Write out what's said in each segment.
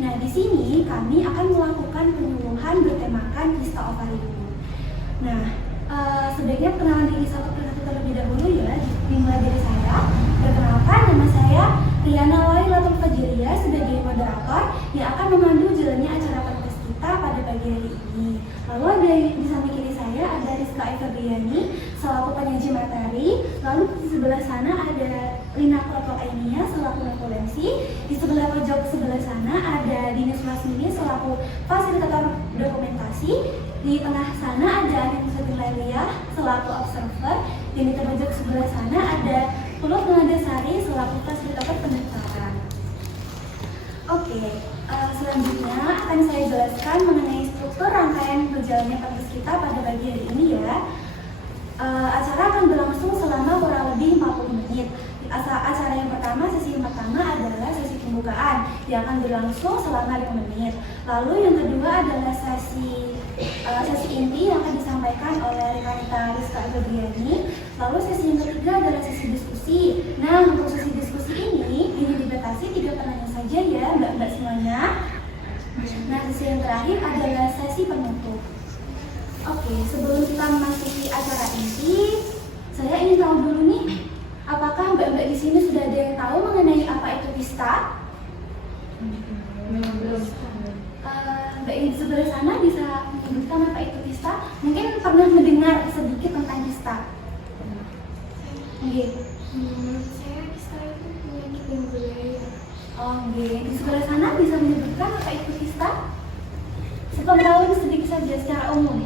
Nah, di sini kami akan melakukan penyuluhan bertemakan kista ovarium. Nah, sebaiknya perkenalan diri satu persatu terlebih dahulu ya, dimulai dari saya. Perkenalkan, nama saya Riana Lailatul Fajriya sebagai moderator yang akan memandu jalannya acara podcast kita pada pagi hari ini. Lalu di samping kiri saya ada Rizka Febriani selaku penyaji materi. Lalu di sebelah sana ada Lina Kroto Ainia selaku nakolensi. Di sebelah pojok sebelah sana ada Dinis Lasmini selaku fasilitator dokumentasi. Di tengah sana ada Anin Satin Lailiyah selaku observer. Dan di pojok sebelah sana ada Pulut Ngadasari selaku fasilitator pendaftaran. Oke, selanjutnya akan saya jelaskan mengenai struktur rangkaian berjalannya podcast kita pada pagi hari ini ya. Acara akan berlangsung selama kurang lebih 40 menit. Acara yang pertama, sesi yang pertama adalah sesi pembukaan yang akan berlangsung selama 5 menit. Lalu yang kedua adalah sesi inti yang akan disampaikan oleh rekan Rizka Febriani. Lalu sesi yang ketiga adalah sesi diskusi. Nah, untuk sesi diskusi ini dibatasi 3 pertanyaan saja ya mbak-mbak semuanya. Nah, sesi yang terakhir adalah sesi penutup. Oke, sebelum kita memasuki acara inti, saya ingin tahu dulu nih, apakah mbak-mbak di sini sudah ada yang tahu mengenai apa itu kista? Belum. Mbak di sebelah sana bisa menyebutkan apa itu kista? Mungkin pernah mendengar sedikit tentang kista. Oke. Menurut saya kista itu penyakit yang berbahaya. Oke. Di sebelah sana bisa menyebutkan apa itu kista? Sepengetahuan sedikit saja secara umum.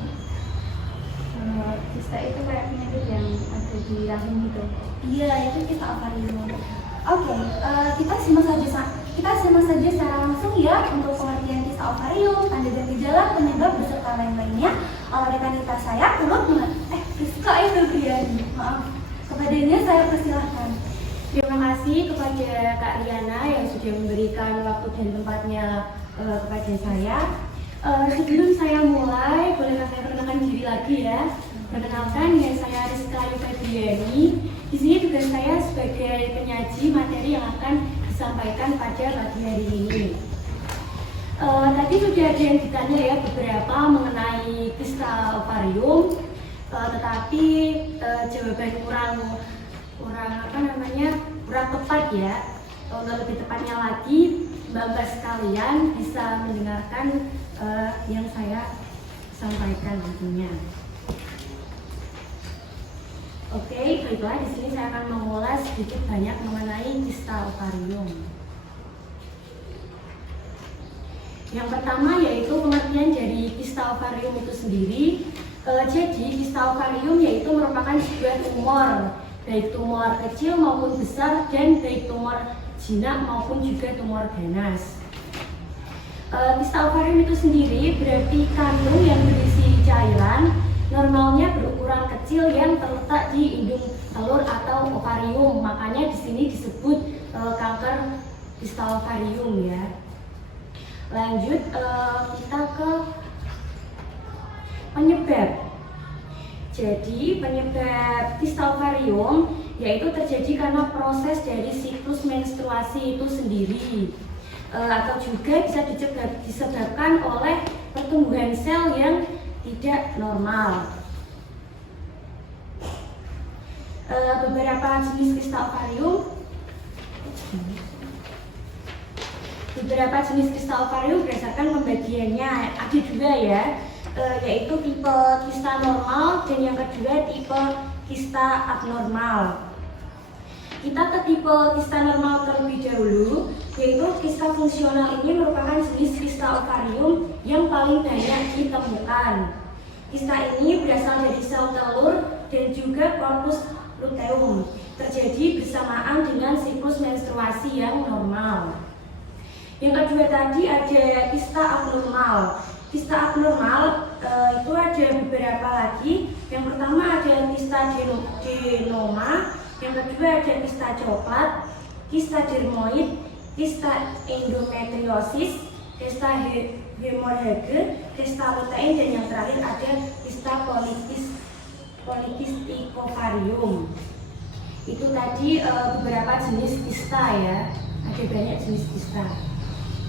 Kista itu kayak penyakit yang ada di rahim gitu. Iya, itu kista ovarium. Oke, kita simak saja secara langsung ya untuk pengertian kista ovarium, tanda dan gejala, penyebab beserta lain-lainnya oleh rekan kita saya, Rizka Febriani. Maaf, kepadanya saya persilahkan. Terima kasih kepada Kak Riana yang sudah memberikan waktu dan tempatnya kepada saya. Sebelum saya mulai, bolehkah saya perkenalkan diri lagi ya? Perkenalkan, dengan saya Rizka Febriani. Di sini tugas saya sebagai penyaji materi yang akan disampaikan pada pagi hari ini. Tadi sudah ada yang ditanya ya beberapa mengenai kista ovarium, tetapi jawaban kurang tepat ya. Untuk lebih tepatnya lagi, mbak-mbak sekalian bisa mendengarkan yang saya sampaikan tentunya. Oke, baiklah, di sini saya akan mengulas sedikit banyak mengenai kista ovarium. Yang pertama yaitu pengertian dari kista ovarium itu sendiri. Jadi kista ovarium yaitu merupakan sebuah tumor, baik tumor kecil maupun besar dan baik tumor jinak maupun juga tumor ganas. Kista ovarium itu sendiri berarti kandung yang berisi cairan, normalnya berukuran kecil yang terletak di indung telur atau ovarium. Makanya di sini disebut kanker kista ovarium ya. Lanjut kita ke penyebab. Jadi penyebab kista ovarium yaitu terjadi karena proses dari siklus menstruasi itu sendiri, atau juga bisa disebabkan oleh pertumbuhan sel yang tidak normal. Beberapa jenis kista ovarium berdasarkan pembagiannya ada juga ya, yaitu tipe kista normal dan yang kedua tipe kista abnormal. Kita ke tipe kista normal terlebih dahulu, yaitu kista fungsional ini merupakan jenis kista ovarium yang paling banyak ditemukan. Kista ini berasal dari sel telur dan juga corpus luteum, terjadi bersamaan dengan siklus menstruasi yang normal. Yang kedua tadi ada kista abnormal. Kista abnormal itu ada beberapa lagi. Yang pertama ada kista adenoma, yang kedua ada kista coklat, kista dermoid, kista endometriosis, kista hemorrhage, kista lutein, dan yang terakhir ada kista polikistik ovarium. Itu tadi beberapa jenis kista ya, ada banyak jenis kista.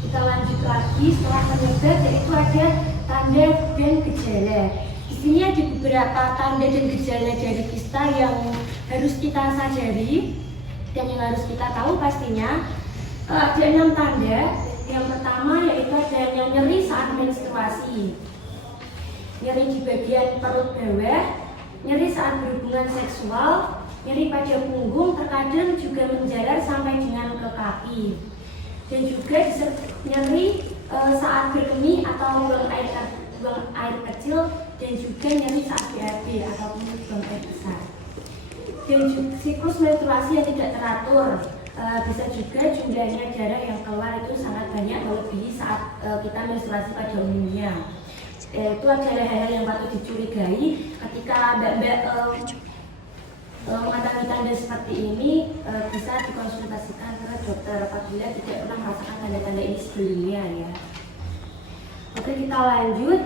Kita lanjut lagi setelah penyebab, yaitu ada tanda dan gejala. Di sini ada beberapa tanda dan gejala dari kista yang harus kita sadari dan yang harus kita tahu pastinya. Ada 6 tanda. Yang pertama yaitu adanya nyeri saat menstruasi, nyeri di bagian perut bawah, nyeri saat berhubungan seksual, nyeri pada punggung, terkadang juga menjalar sampai dengan ke kaki, dan juga nyeri saat berkemih atau buang air kecil, dan juga nyeri saat BAB ataupun buang air besar. Dan juga siklus menstruasi yang tidak teratur, bisa juga jumlahnya darah yang keluar itu sangat banyak melebihi saat kita menstruasi pada umumnya. Itu adalah hal-hal yang patut dicurigai ketika mbak-mbak mengalami tanda seperti ini. Bisa dikonsultasikan ke dokter apabila tidak pernah merasakan tanda-tanda ini sebelumnya ya. Oke, kita lanjut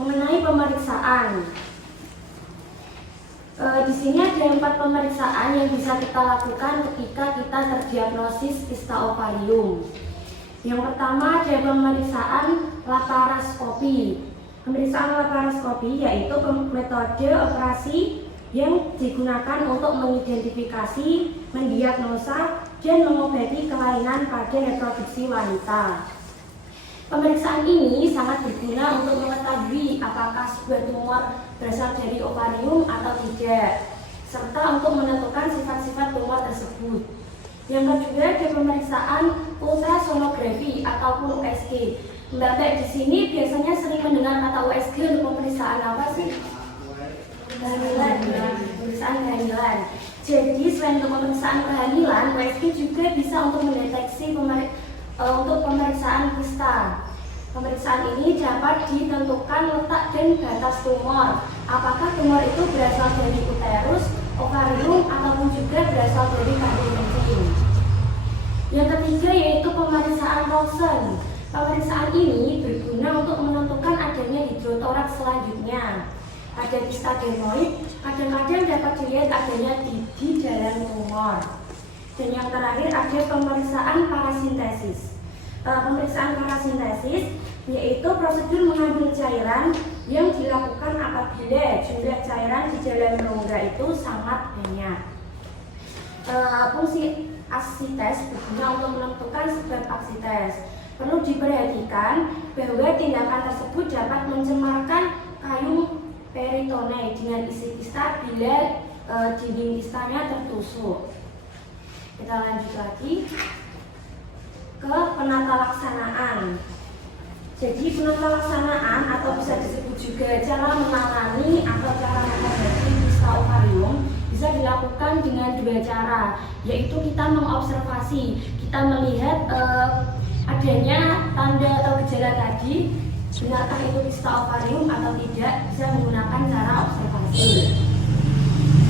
mengenai pemeriksaan. Di sini ada 4 pemeriksaan yang bisa kita lakukan ketika kita terdiagnosis kista ovarium. Yang pertama ada pemeriksaan laparoskopi. Pemeriksaan laparoskopi yaitu metode operasi yang digunakan untuk mengidentifikasi, mendiagnosa, dan mengobati kelainan pada reproduksi wanita. Pemeriksaan ini sangat berguna untuk mengetahui apakah sebuah tumor berasal dari ovarium atau tidak, serta untuk menentukan sifat-sifat tumor tersebut. Yang kedua ada pemeriksaan ultrasonografi ataupun USG. Mbak di sini biasanya sering mendengar kata USG untuk pemeriksaan apa sih? Kehamilan, ya. Pemeriksaan kehamilan. Jadi selain untuk pemeriksaan kehamilan, USG juga bisa untuk mendeteksi untuk pemeriksaan kista. Pemeriksaan ini dapat ditentukan letak dan batas tumor. Apakah tumor itu berasal dari uterus, ovarium, ataupun juga berasal dari kandung kencing. Yang ketiga yaitu pemeriksaan Ronsen. Pemeriksaan ini berguna untuk menentukan adanya hidrotoraks selanjutnya. Pada kista dermoid, kadang-kadang dapat dilihat adanya di dalam tumor. Dan yang terakhir ada pemeriksaan parasintesis. Pemeriksaan parasintesis yaitu prosedur mengambil cairan yang dilakukan apabila jumlah cairan di dalam rongga itu sangat banyak. Fungsi aksites berguna untuk menentukan sebab aksites. Perlu diperhatikan bahwa tindakan tersebut dapat mencemarkan kayung peritone dengan isi kista bila dinding kistanya tertusuk. Kita lanjut lagi ke penata laksanaan. Jadi penata laksanaan atau bisa disebut juga cara menangani atau cara mengobati kista ovarium bisa dilakukan dengan 2 cara, yaitu kita mengobservasi, kita melihat adanya tanda atau gejala tadi, benarkah itu kista ovarium atau tidak, bisa menggunakan cara observasi.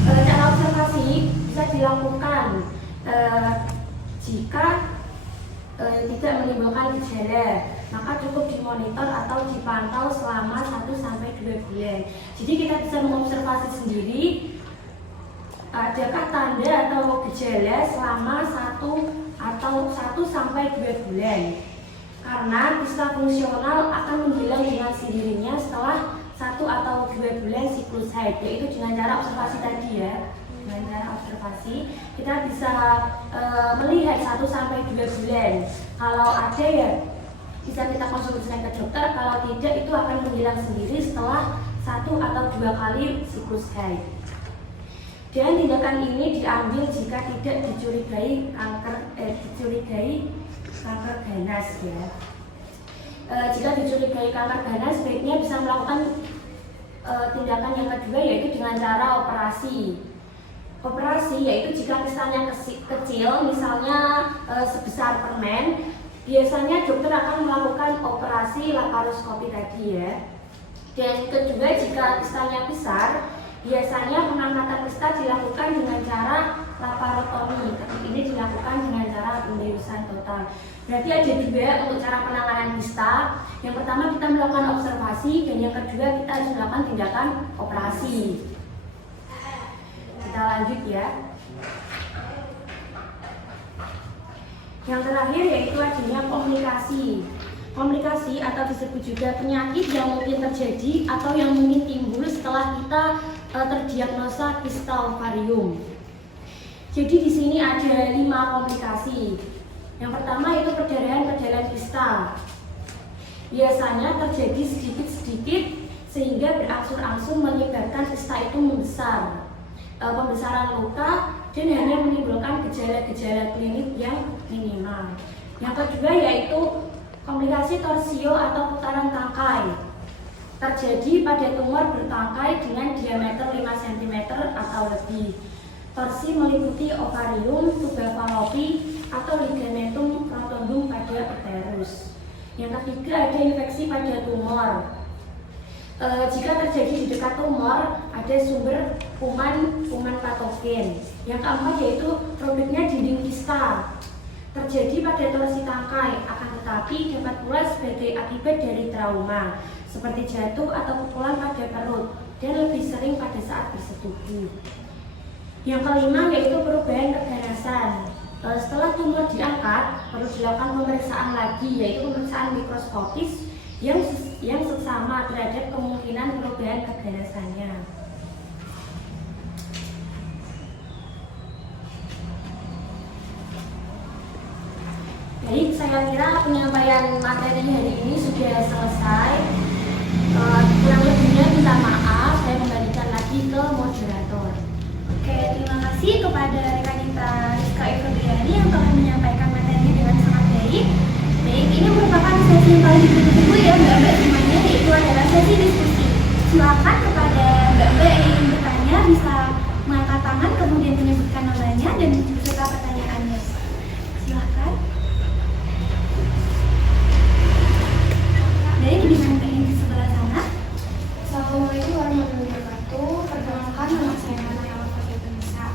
Cara observasi bisa dilakukan jika tidak menimbulkan gejala, maka cukup dimonitor atau dipantau selama 1-2 bulan. Jadi kita bisa mengobservasi sendiri adakah tanda atau gejala selama 1-2 bulan. Karena kista fungsional akan menghilang dengan sendirinya setelah 1-2 bulan siklus haid, yaitu dengan cara observasi tadi ya. Dengan cara observasi kita bisa melihat 1-2 bulan. Kalau ada ya bisa kita konsultasikan ke dokter, kalau tidak itu akan menghilang sendiri setelah 1-2 kali siklus haid. Dan tindakan ini diambil jika tidak dicurigai kanker ganas ya. Jika dicurigai kanker ganas, sebaiknya bisa melakukan tindakan yang kedua, yaitu dengan cara operasi. Operasi yaitu jika kistanya kecil, misalnya sebesar permen, biasanya dokter akan melakukan operasi laparoskopi tadi ya. Dan kedua, jika kistanya besar, biasanya pengangkatan kista dilakukan dengan cara laparotomi. Ini dilakukan dengan cara pembiusan total. Berarti ada 2 untuk cara penanganan kista. Yang pertama kita melakukan observasi, dan yang kedua kita harus melakukan tindakan operasi. Kita lanjut ya. Yang terakhir yaitu adanya komplikasi. Komplikasi atau disebut juga penyakit yang mungkin terjadi atau yang mungkin timbul setelah kita terdiagnosa kista ovarium. Jadi di sini ada 5 komplikasi. Yang pertama itu perdarahan kista. Biasanya terjadi sedikit-sedikit sehingga berangsur-angsur menyebabkan kista itu membesar. Pembesaran luka dan hanya menimbulkan gejala-gejala klinik yang minimal. Yang kedua yaitu komplikasi torsio atau putaran tangkai. Terjadi pada tumor bertangkai dengan diameter 5 cm atau lebih. Torsi meliputi ovarium, tuba fallopi, atau ligamentum rotundum pada uterus. Yang ketiga ada infeksi pada tumor. Jika terjadi di dekat tumor, ada sumber kuman patogen. Yang keempat yaitu robeknya dinding kista. Terjadi pada torsi tangkai, akan tetapi dapat pula sebagai akibat dari trauma, seperti jatuh atau pukulan pada perut, dan lebih sering pada saat bersetubuh. Yang kelima yaitu perubahan keganasan. Setelah tumor diangkat, perlu dilakukan pemeriksaan lagi, yaitu pemeriksaan mikroskopis yang seksama terhadap kemungkinan perubahan keganasannya. Baik, saya kira penyampaian materi hari ini sudah selesai. Kurang lebihnya minta maaf, saya kembalikan lagi ke moderator. Oke, terima kasih kepada rekan kita Rizka Efebriani yang telah menyampaikan materinya dengan sangat baik. Baik, ini merupakan sesi yang paling ditunggu ya Mbak-mbak semuanya, yaitu adalah sesi diskusi. Silakan kepada Mbak-mbak yang ingin bertanya bisa mengangkat tangan, kemudian menyebutkan namanya dan beserta pertanyaannya. Silakan. Dari dengan yang di sebelah sana. Assalamualaikum warahmatullahi wabarakatuh. Perkenalkan, nama saya Nana yang Fatimah.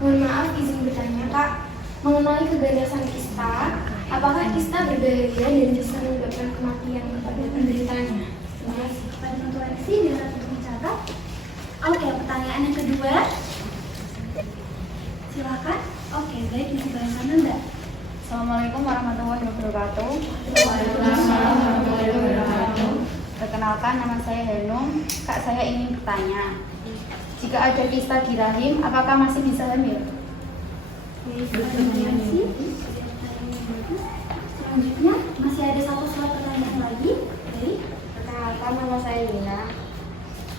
Mohon maaf izin bertanya Kak, mengenai keganasan kista, apakah kista berbahaya dan bisa menyebabkan kematian kepada penderitanya? Terima kasih. Kepada kontroversi dan berbicara. Oke, pertanyaan yang kedua. Silakan. Oke, baik di sebelah sana Mbak. Assalamualaikum warahmatullahi wabarakatuh. Perkenalkan, nama saya Hanum. Kak, saya ingin bertanya, jika ada kista di rahim, apakah masih bisa hamil? Selanjutnya masih ada satu slide pertanyaan lagi. Baik. Perkenalkan, nama saya Lina.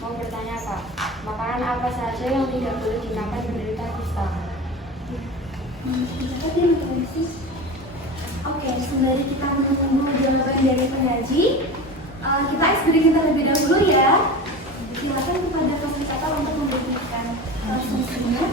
Mau bertanya Kak, makanan apa saja yang tidak boleh dimakan penderita kista? Oke, sembari kita menunggu jawaban dari pengaji, kita explain terlebih dahulu ya. Silakan kepada fasilitator untuk memberikan solusinya.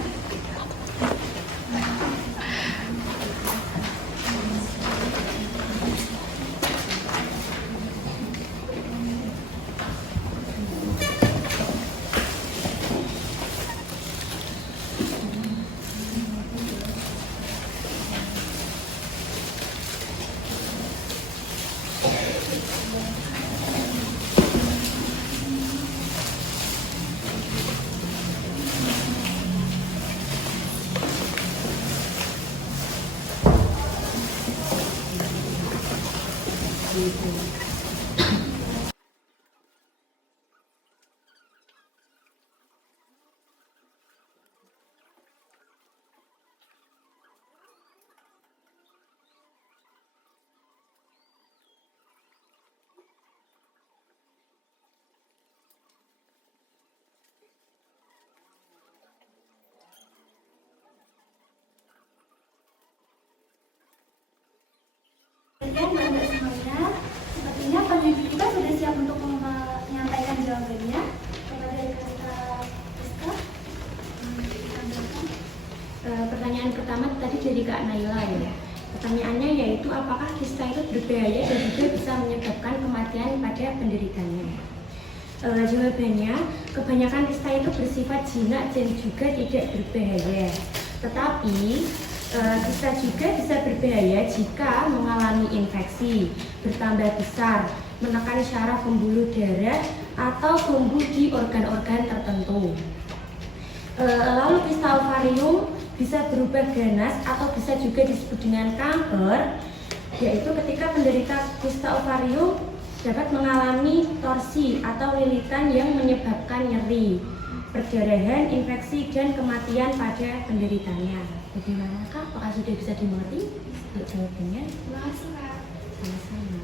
Mbak semuanya, sepertinya peneliti kita sudah siap untuk menyampaikan jawabannya. Kepada Rizka. Pertanyaan pertama tadi dari Kak Naila ya. Pertanyaannya yaitu apakah kista itu berbahaya dan juga bisa menyebabkan kematian pada penderitanya. Jawabannya, kebanyakan kista itu bersifat jinak dan juga tidak berbahaya. Tetapi kista juga bisa berbahaya jika mengalami infeksi, bertambah besar, menekan syaraf pembuluh darah, atau tumbuh di organ-organ tertentu. Lalu kista ovarium bisa berubah ganas atau bisa juga disebut dengan kanker, yaitu ketika penderita kista ovarium dapat mengalami torsi atau lilitan yang menyebabkan nyeri, perdarahan, infeksi, dan kematian pada penderitanya. Bagaimana Kak? Apakah sudah bisa dimengerti untuk jawabannya? Terima kasih Kak. Sama-sama.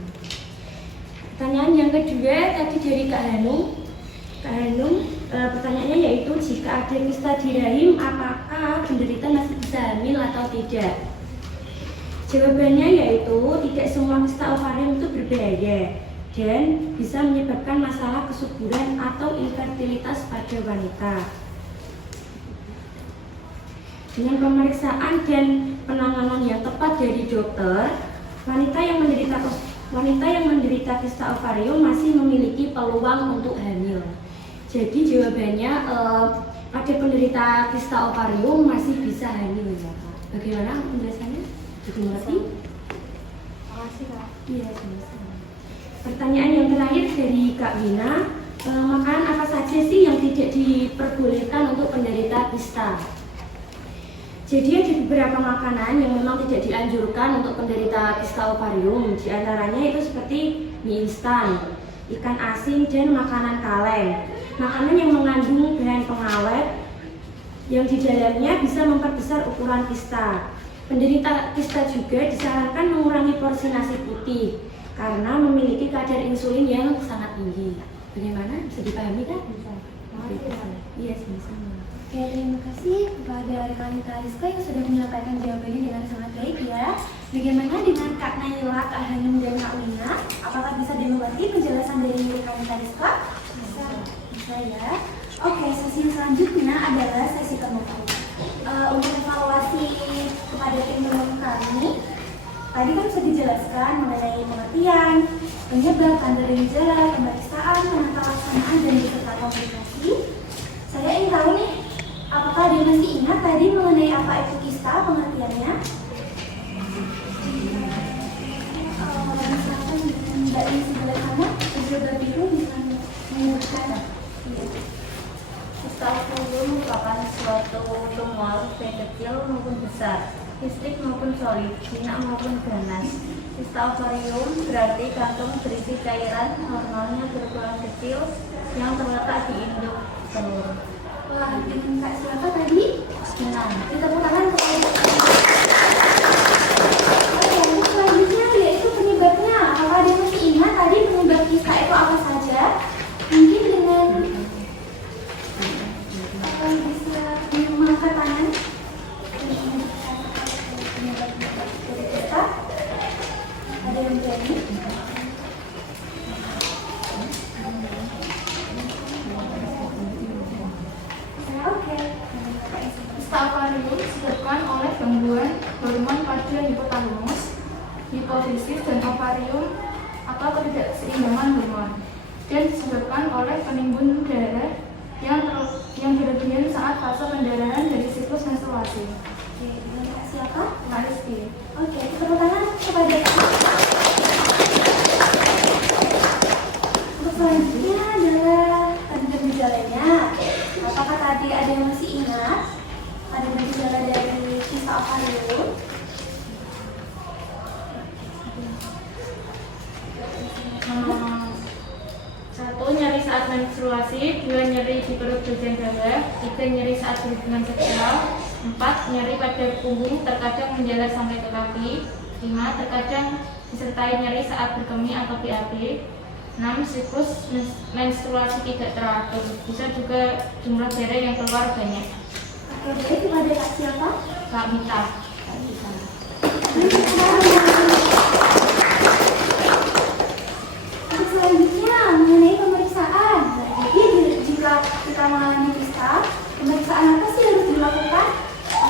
Pertanyaan yang kedua tadi dari Kak Hanum. Kak Hanum, pertanyaannya yaitu jika ada kista di rahim, apakah penderita masih bisa hamil atau tidak? Jawabannya yaitu tidak semua kista ovarium itu berbahaya dan bisa menyebabkan masalah kesuburan atau infertilitas pada wanita. Dengan pemeriksaan dan penanganan yang tepat dari dokter, wanita yang menderita kista ovarium masih memiliki peluang untuk hamil. Jadi jawabannya pada penderita kista ovarium masih bisa hamil ya Kak. Bagaimana penjelasannya? Dimengerti? Terima kasih Kak. Iya, sama-sama. Pertanyaan yang terakhir dari Kak Wina, makanan apa saja sih yang tidak diperbolehkan untuk penderita kista? Jadi ada beberapa makanan yang memang tidak dianjurkan untuk penderita kista ovarium. Di antaranya itu seperti mie instan, ikan asin, dan makanan kaleng. Makanan yang mengandung bahan pengawet yang di dalamnya bisa memperbesar ukuran kista. Penderita kista juga disarankan mengurangi porsi nasi putih karena memiliki kadar insulin yang sangat tinggi. Bagaimana? Bisa dipahami kan? Bisa. Iya, sama-sama. Oke, terima kasih kepada rekan Kak Rizka yang sudah menyampaikan jawabannya dengan sangat baik ya. Bagaimana dengan Kak Naila, Kak Hanum, dan Kak Wina? Apakah bisa dimengerti penjelasan dari rekan Kak Rizka? Bisa ya. Oke, sesi selanjutnya adalah sesi penutup. Untuk evaluasi kepada tim penutup kami, tadi kan sudah dijelaskan mengenai pengertian, penyebab, tanda dan gejala, pemeriksaan, penata laksanaan, dan beserta komplikasi. Saya ingin tahu nih, apakah dia masih ingat tadi mengenai apa itu kista, pengertiannya? Misalkan Mbak di sebelah sana, sebelah biru bisa menyebutkan. Kista ovarium merupakan suatu tumor baik kecil maupun besar, kistik maupun solid, jinak maupun ganas. Kista ovarium berarti kantung berisi cairan, normalnya berukuran kecil yang terletak di induk telur. Wah, dengan Kak siapa tadi? Senang. Kita tepuk tangan kepada Oke, selanjutnya yaitu penyebabnya. Apakah dia masih ingat tadi penyebab kista itu apa saja? Mungkin dengan bisa mengangkat tangan. Penyebab dari kista. Ada yang berani? Oke. Kista ovarium disebabkan oleh gangguan hormon pada hipotalamus, hipofisis, dan ovarium atau ketidakseimbangan hormon, dan disebabkan oleh penimbun darah yang berlebihan saat fase pendarahan dari siklus menstruasi. Oke, dengan Kak siapa? Kak Rizky. Oke, tepuk tangan kepada Kak. Untuk selanjutnya adalah tanda gejalanya. Apakah tadi ada yang masih ingat? Ada gejala dari kista ovarium? Satu, nyeri saat menstruasi. Dua, nyeri di perut bagian bawah. Tiga, nyeri saat berhubungan seksual. Empat, nyeri pada punggung terkadang menjalar sampai ke kaki. Lima, terkadang disertai nyeri saat berkemih atau BAB. 6. Siklus menstruasi tidak teratur. Bisa juga jumlah darah yang keluar banyak. Oke, baik, kepada Kak siapa? Kak Mita. Untuk selanjutnya mengenai pemeriksaan. Jadi jika kita mengalami kista, pemeriksaan apa sih harus dilakukan?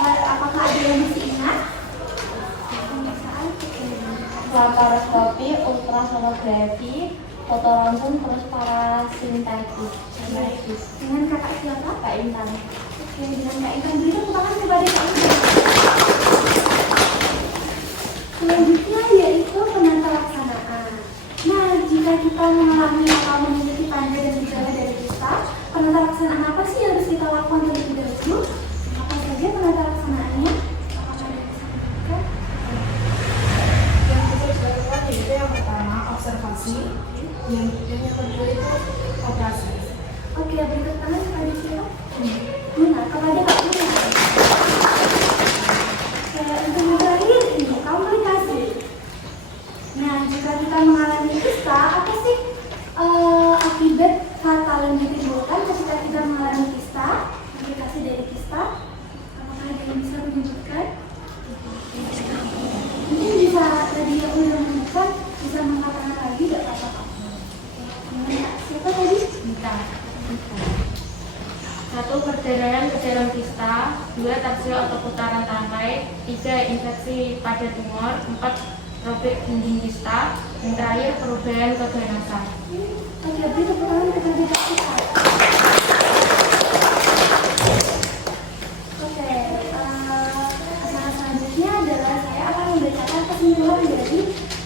Apakah ada yang masih ingat? Pemeriksaan Laparoskopi, ultrasonografi, foto ronsen, terus parasintetis. dengan kakak siapa? Kak Intan. Oke, dengan Kak Intan beri tepuk tangan kepada Kak Intan. Selanjutnya yaitu penata laksanaan. Nah, jika kita mengalami atau memiliki tanda dan gejala dari kista, penata laksanaan apa sih yang harus kita lakukan terlebih dahulu? Apa saja penata laksanaannya? menstruasi, dan yang kedua itu operasi. Oke, berikut tangan kepada siapa? Muna, kepada Kak Muna. Untuk yang terakhir ini, komplikasi. Nah, jika kita mengalami kista, apa sih akibat fatal yang ditimbulkan ketika kita mengalami kista? Komplikasi dari kista? Apakah ada yang bisa menyebutkan? Mungkin bisa tadi yang udah menyebutkan, bisa mengatakan lagi, gak apa-apa. Siapa tadi? Kita. 1. Perdarahan ke dalam kista. 2. Tarsio atau putaran tangkai. 3. Infeksi pada tumor. 4. Robek dinding kista. Dan terakhir perubahan keganasan. Oke, beri tepuk tangan kepada kita. Oke, acara selanjutnya adalah saya akan membacakan kesimpulan dari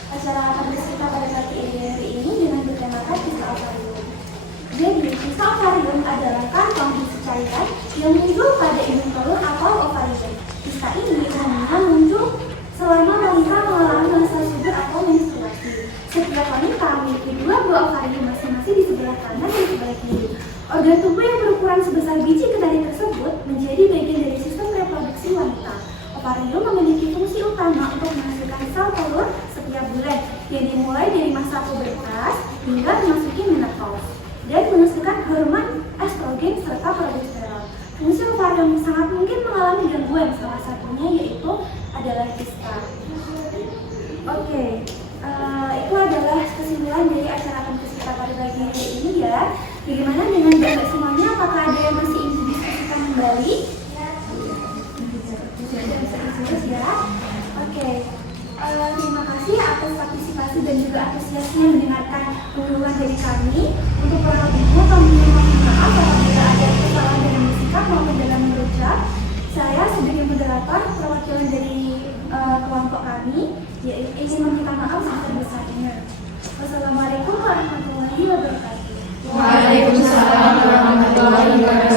acara kampus kita pada pagi ini dengan bertemakan kista ovarium. Jadi, kista ovarium adalah kantong isi cairan yang muncul pada indung telur atau ovarium. Kista ini umumnya muncul selama wanita mengalami masa subur atau menstruasi. Setiap wanita memiliki 2 buah ovarium masing-masing di sebelah kanan dan sebelah kiri. Organ tubuh yang berukuran sebesar biji kenari tersebut menjadi bagian dari sistem reproduksi wanita. Ovarium memiliki fungsi utama untuk menghasilkan sel telur setiap bulan yang dimulai dari masa pubertas hingga memasuki menopause dan menghasilkan hormon estrogen serta progesteron. Fungsi ovarium sangat mungkin mengalami gangguan, salah satunya yaitu adalah kista. Oke, itu adalah kesimpulan dari acara kampus kita pada pagi hari ini ya. Bagaimana dengan Bapak semuanya? Apakah ada yang masih ingin didiskusikan kembali? Terus ya. Oke. Terima kasih atas partisipasi dan juga antusiasnya mendengarkan pengumuman dari kami. Untuk lebihnya kami mohon maaf apabila ada kesalahan dalam bersikap maupun dalam berucap. Saya sebagai moderator perwakilan dari kelompok kami ingin meminta maaf sebesar-besarnya. Wassalamualaikum warahmatullahi wabarakatuh. Waalaikumsalam warahmatullahi wabarakatuh.